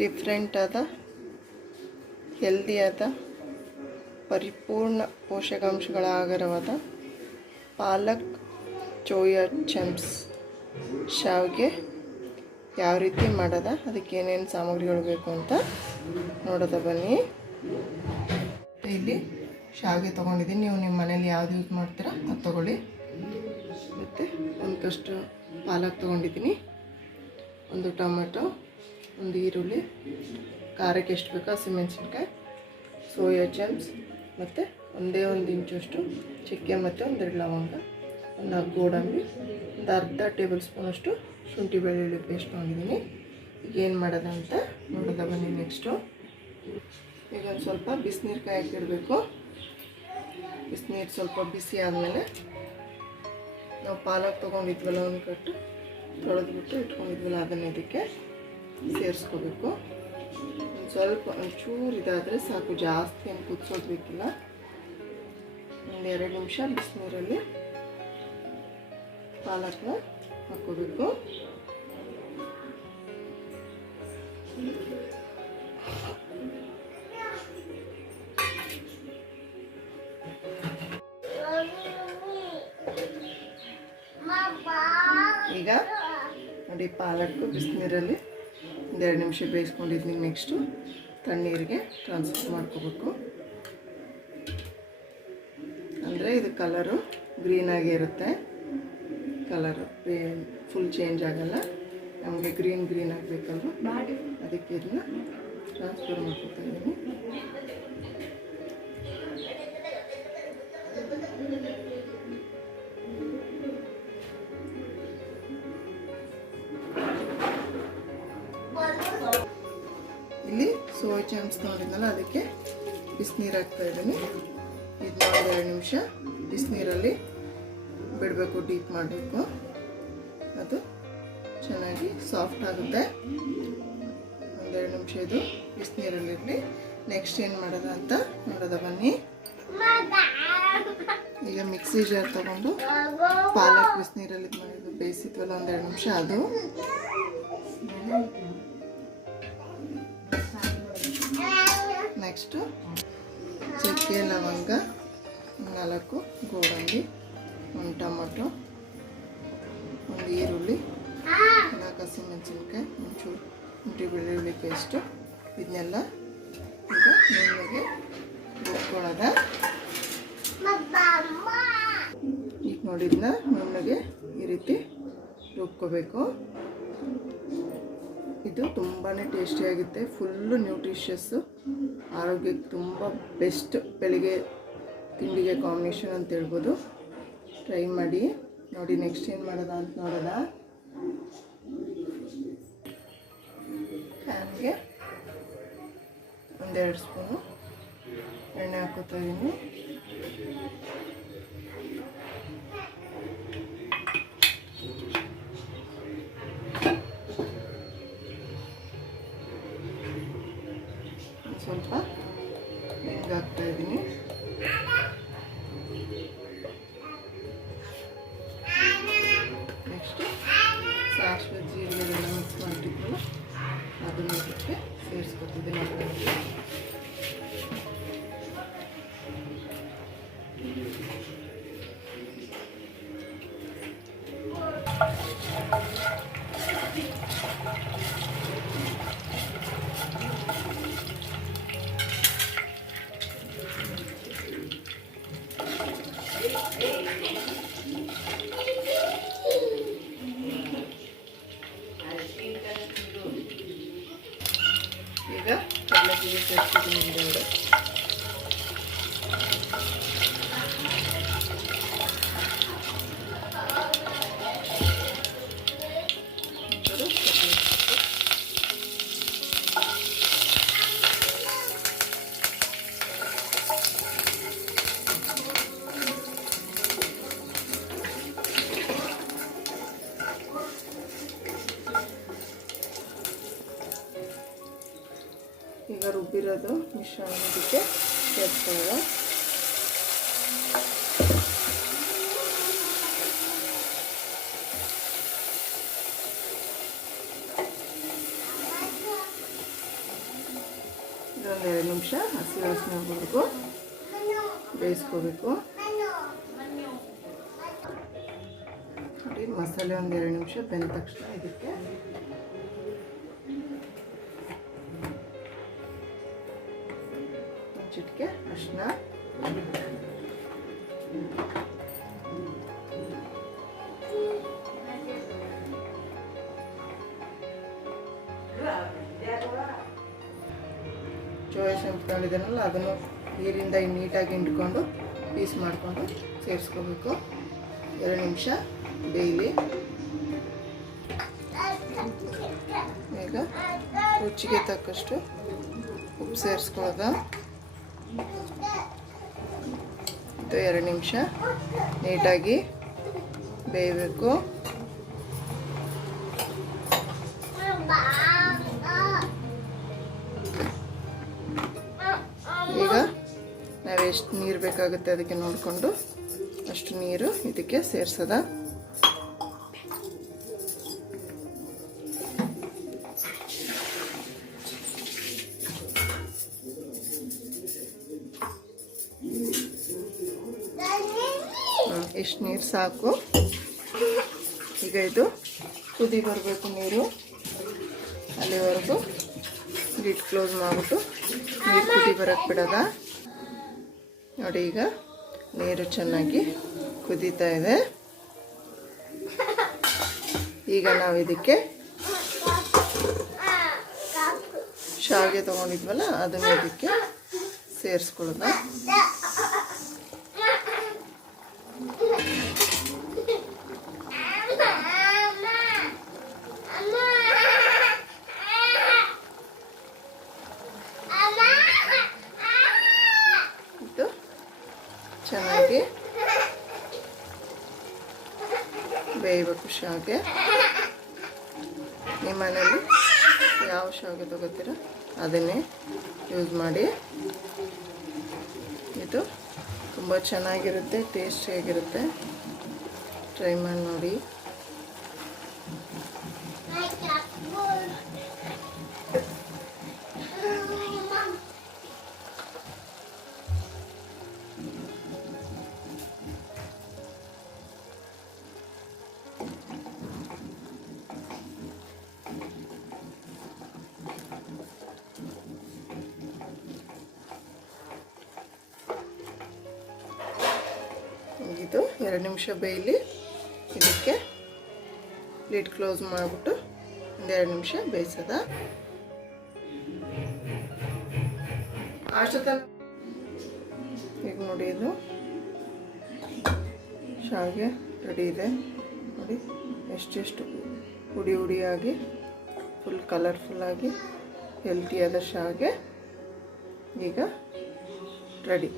Different ಆದ ಹೆಲ್ದಿಯಾದ, ಪರಿಪೂರ್ಣ ಪೋಷಕಾಂಶಗಳ ಆಗರವಾದ ಪಾಲಕ್ ಚೋಯಾ ಚಂಪ್ಸ್. ಶಾವಿಗೆ ಯಾವ ರೀತಿ ಮಾಡೋದ, ಅದಕ್ಕೆ ಏನೇನು ಸಾಮಗ್ರಿಗಳು ಬೇಕು ಅಂತ ನೋಡೋದ ಬನ್ನಿ. ಇಲ್ಲಿ ಶಾವಿಗೆ ತೊಗೊಂಡಿದ್ದೀನಿ. ನೀವು ನಿಮ್ಮ ಮನೇಲಿ ಯಾವ್ದು ಯೂಸ್ ಮಾಡ್ತೀರಾ, ಅದು ತೊಗೊಳ್ಳಿ. ಮತ್ತು ಒಂದಷ್ಟು ಪಾಲಕ್ ತೊಗೊಂಡಿದ್ದೀನಿ. ಒಂದು ಟೊಮೆಟೊ ಒಂದು ಈರುಳ್ಳಿ, ಖಾರಕ್ಕೆ ಎಷ್ಟು ಬೇಕೋ ಹಸಿಮೆಣಸಿನ್ಕಾಯಿ, ಸೋಯಾ ಚಮ್ಸ್ ಮತ್ತು ಒಂದೇ ಒಂದು ಇಂಚಷ್ಟು ಚಕ್ಕೆ ಮತ್ತು ಒಂದೆರಡು ಲವಂಗ, ಒಂದು ಗೋಡಂಬಿ, ಒಂದು ಅರ್ಧ ಟೇಬಲ್ ಸ್ಪೂನಷ್ಟು ಶುಂಠಿ ಬೆಳ್ಳುಳ್ಳಿ ಪೇಸ್ಟ್ ಮಾಡಿದ್ದೀನಿ ಈಗ ಏನು ಮಾಡೋದ ಅಂತ ನೋಡೋದ ಬನ್ನಿ ನೆಕ್ಸ್ಟು ಈಗ ಒಂದು ಸ್ವಲ್ಪ ಬಿಸಿನೀರು ಕಾಯಕ್ಕೆ ಇಡಬೇಕು ಬಿಸಿನೀರು ಸ್ವಲ್ಪ ಬಿಸಿ ಆದಮೇಲೆ ನಾವು ಪಾಲಕ್ ತೊಗೊಂಡಿದ್ವಲ್ಲ, ಒಂದು ಕಟ್ಟು ತೊಳೆದ್ಬಿಟ್ಟು ಇಟ್ಕೊಂಡಿದ್ವಲ್ಲ ಅದನ್ನು ಇದಕ್ಕೆ. ಸೇರಿಸ್ಕೋಬೇಕು. ಒಂದು ಸ್ವಲ್ಪ ಒಂಚೂರು ಇದಾದರೆ ಸಾಕು, ಜಾಸ್ತಿ ಏನು ಕುದಿಸೋದು ಬೇಕಿಲ್ಲ ಒಂದು ಎರಡು ನಿಮಿಷ ಬಿಸಿನೀರಲ್ಲಿ ಪಾಲಕ್ನ ಹಾಕೋಬೇಕು. ಈಗ ನೋಡಿ ಪಾಲಕ್ ಬಿಸಿನೀರಲ್ಲಿ ಒಂದೆರಡು ನಿಮಿಷ ಬೇಯಿಸ್ಕೊಂಡಿದ್ದೀನಿ ನೆಕ್ಸ್ಟು ತಣ್ಣೀರಿಗೆ ಟ್ರಾನ್ಸ್ಫರ್ ಮಾಡ್ಕೋಬೇಕು. ಅಂದರೆ ಇದು ಕಲರು ಗ್ರೀನಾಗೇ ಇರುತ್ತೆ. ಕಲರು ಫುಲ್ ಚೇಂಜ್ ಆಗಲ್ಲ. ನಮಗೆ ಗ್ರೀನ್ ಗ್ರೀನ್ ಆಗಬೇಕಲ್ವ? ಅದಕ್ಕೆ ಇದನ್ನ ಟ್ರಾನ್ಸ್ಫರ್ ಮಾಡ್ಕೊತಾ ಇದ್ದೀನಿ. ಸೋಯಾ ಅಂಟಿಸ್ಕೊಂಡಿದ್ನಲ್ಲ ಅದಕ್ಕೆ ಬಿಸಿನೀರು ಹಾಕ್ತಾ ಇದ್ದೀನಿ. ಇದನ್ನ ಒಂದೆರಡು ನಿಮಿಷ ಬಿಸಿನೀರಲ್ಲಿ ಬಿಡಬೇಕು ಡೀಪ್ ಮಾಡಬೇಕು. ಅದು ಚೆನ್ನಾಗಿ ಸಾಫ್ಟ್ ಆಗುತ್ತೆ. ಒಂದೆರಡು ನಿಮಿಷ ಇದು ಬಿಸಿನೀರಲ್ಲಿರಲಿ ನೆಕ್ಸ್ಟ್ ಏನು ಮಾಡೋದ ಅಂತ ನೋಡೋದ ಬನ್ನಿ. ಈಗ ಮಿಕ್ಸಿ ಜಾರ್ ತಗೊಂಡು ಪಾಲಕ್ ಬಿಸಿನೀರಲ್ಲಿ ಇದು ಮಾಡಿದ್ದು ಬೇಯಿಸಿದ್ವಲ್ಲ ಒಂದೆರಡು ನಿಮಿಷ ಅದು. ನೆಕ್ಸ್ಟು ಚಕ್ಕೆ ಲವಂಗ, ನಾಲ್ಕು ಗೋಡಂಬಿ, ಒಂದು ಟೊಮೊಟೊ, ಒಂದು ಈರುಳ್ಳಿ ನಾಲ್ಕು ಹಸಿಮೆಣಸಿನ್ಕಾಯಿ, ಒಂಚೂರು ಒಂಟಿ ಬೆಳ್ಳುಳ್ಳಿ ಪೇಸ್ಟು. ಇದನ್ನೆಲ್ಲ ಈಗ ನುಣ್ಣಗೆ ರುಬ್ಕೊಳ್ಳೋದ ಈಗ ನೋಡಿದ್ನ ನುಣ್ಣಗೆ ಈ ರೀತಿ ರುಬ್ಕೋಬೇಕು. ಇದು ತುಂಬಾ ಟೇಸ್ಟಿಯಾಗುತ್ತೆ ಫುಲ್ಲು ನ್ಯೂಟ್ರಿಷಸ್ಸು ಆರೋಗ್ಯಕ್ಕೆ ತುಂಬ ಬೆಸ್ಟ್ ಬೆಳಿಗ್ಗೆ ತಿಂಡಿಗೆ ಕಾಂಬಿನೇಷನ್ ಅಂತ ಹೇಳ್ಬೋದು. ಟ್ರೈ ಮಾಡಿ. ನೋಡಿ ನೆಕ್ಸ್ಟ್ ಏನು ಮಾಡೋದ ಅಂತ ನೋಡೋಣ. ಫ್ಯಾನ್ಗೆ ಒಂದೆರಡು ಸ್ಪೂನು ಎಣ್ಣೆ ಹಾಕೋತಾ ಇದ್ದೀನಿ ಸಾಸಿವೆ ಜೀರಿಗೆ ಎಲ್ಲ ಮಿಕ್ಸ್ ಮಾಡಿಟ್ಟಿದ್ವಲ್ಲ ಅದನ್ನ ಇದಕ್ಕೆ ಸೇರಿಸ್ಕೊತಿದ್ದೀನಿ ಅದರಲ್ಲಿ ಈಗ ಕಡಲೆಬೀಜ ಸೇರಿಸ್ತಿದ್ದೀನಿ ಒಂದೆರಡು ಒಂಚೂರು ಈಗ ರುಬ್ಬಿರೋದು ಮಿಶ್ರಣ ಅದಕ್ಕೆ ಸೇರಿಸ್ಕೊಳ್ಳೋದು ಇದೊಂದು ಎರಡು ನಿಮಿಷ ಹಸಿ ವಾಸನೆ ಹೋಗೋವರೆಗೂ ಬೇಯಿಸ್ಕೋಬೇಕು. ಮಸಾಲೆ ಒಂದು ಎರಡು ನಿಮಿಷ ಬೆಂದ ತಕ್ಷಣ ಇದಕ್ಕೆ ಚಿಟಿಕೆ ಅರಿಶಿನ. ಚೋಯ ಶಂಪ್ಕೊಂಡಿದ್ದೀನಲ್ಲ ಅದನ್ನು ನೀರಿಂದ ನೀಟಾಗಿ ಹಿಂಡ್ಕೊಂಡು ಪೀಸ್ ಮಾಡಿಕೊಂಡು ಸೇರಿಸ್ಕೋಬೇಕು. ಎರಡು ನಿಮಿಷ ಡೈಲಿ ಈಗ ರುಚಿಗೆ ತಕ್ಕಷ್ಟು ಉಪ್ಪು ಸೇರಿಸ್ಕೊಳ್ಳೋದು. ಇದು ಎರಡು ನಿಮಿಷ ನೀಟಾಗಿ ಬೇಯಬೇಕು. ಈಗ ನಾವೆಷ್ಟು ನೀರು ಬೇಕಾಗುತ್ತೆ ಅದಕ್ಕೆ ನೋಡಿಕೊಂಡು ಅಷ್ಟು ನೀರು ಇದಕ್ಕೆ ಸೇರ್ಸದ? ಎಷ್ಟು ನೀರು ಸಾಕು? ಈಗ ಇದು ಕುದಿ ಬರಬೇಕು ನೀರು. ಅಲ್ಲಿವರೆಗೂ ಗಿಟ್ ಕ್ಲೋಸ್ ಮಾಡಿಬಿಟ್ಟು ನೀರು ಕುದಿ ಬರೋಕ್ಕೆ ಬಿಡೋದ. ನೋಡಿ ಈಗ ನೀರು ಚೆನ್ನಾಗಿ ಕುದೀತಾ ಇದೆ. ಈಗ ನಾವು ಇದಕ್ಕೆ ಶಾವಿಗೆ ತೊಗೊಂಡಿದ್ವಲ್ಲ, ಅದನ್ನು ಇದಕ್ಕೆ ಸೇರಿಸ್ಕೊಳ್ಳೋದ ಇದು ಚೆನ್ನಾಗಿ ಬೇಯಬೇಕು ಶಾವಿಗೆ. ನಿಮ್ಮ ಯಾವ ಶಾವಿಗೆ ತಗೋತೀರ ಅದನ್ನೇ ಯೂಸ್ ಮಾಡಿ. ಇದು ತುಂಬ ಚೆನ್ನಾಗಿರುತ್ತೆ ಟೇಸ್ಟಿಯಾಗಿರುತ್ತೆ ಟ್ರೈ ಮಾಡಿ ನೋಡಿ. ಇದು ಎರಡು ನಿಮಿಷ ಬೇಯಲಿ. ಇದಕ್ಕೆ ಲಿಡ್ ಕ್ಲೋಸ್ ಮಾಡಿಬಿಟ್ಟು ಒಂದೆರಡು ನಿಮಿಷ ಬೇಯಿಸೋದ? ಅಷ್ಟೊತ್ತ ಈಗ ನೋಡಿ ಇದು. ಶಾವಿಗೆ ರೆಡಿ ಇದೆ. ನೋಡಿ ಎಷ್ಟೆಷ್ಟು ಹುಡಿ ಹುಡಿಯಾಗಿ ಫುಲ್ ಕಲರ್ಫುಲ್ಲಾಗಿ ಹೆಲ್ತಿಯಾದ ಶಾವಿಗೆ ಈಗ ರೆಡಿ